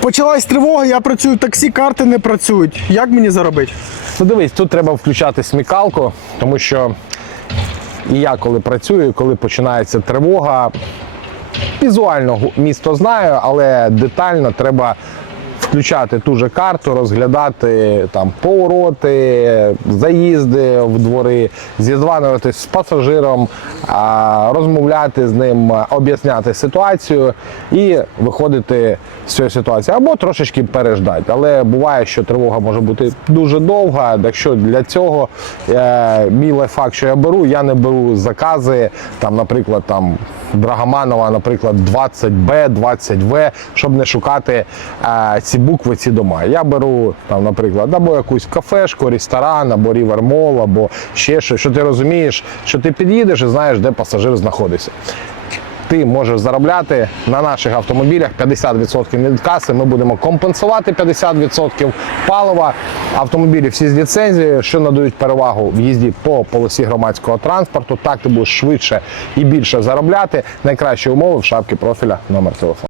Почалась тривога, я працюю в таксі, карти не працюють. Як мені заробити? Ну дивись, тут треба включати смікалку, тому що і я коли працюю, коли починається тривога, візуально місто знаю, але детально треба включати ту же карту, розглядати там повороти, заїзди в двори, зізванюватись з пасажиром, розмовляти з ним, об'ясняти ситуацію і виходити з цієї ситуації або трошечки переждати. Але буває, що тривога може бути дуже довга. Якщо для цього е, мій лайфхак, що я беру, я не беру закази, там, наприклад, там Драгоманова, наприклад, 20Б, 20В, щоб не шукати е, ці букви, ці дома. Я беру там, наприклад, або якусь кафешку, ресторан, або рівермол, або ще щось, що ти розумієш, що ти під'їдеш і знаєш, де пасажир знаходиться. Ти можеш заробляти на наших автомобілях 50% від каси. Ми будемо компенсувати 50% палива. Автомобілі всі з ліцензією, що надають перевагу в їзді по полосі громадського транспорту. Так ти будеш швидше і більше заробляти. Найкращі умови в шапці профіля номер телефону.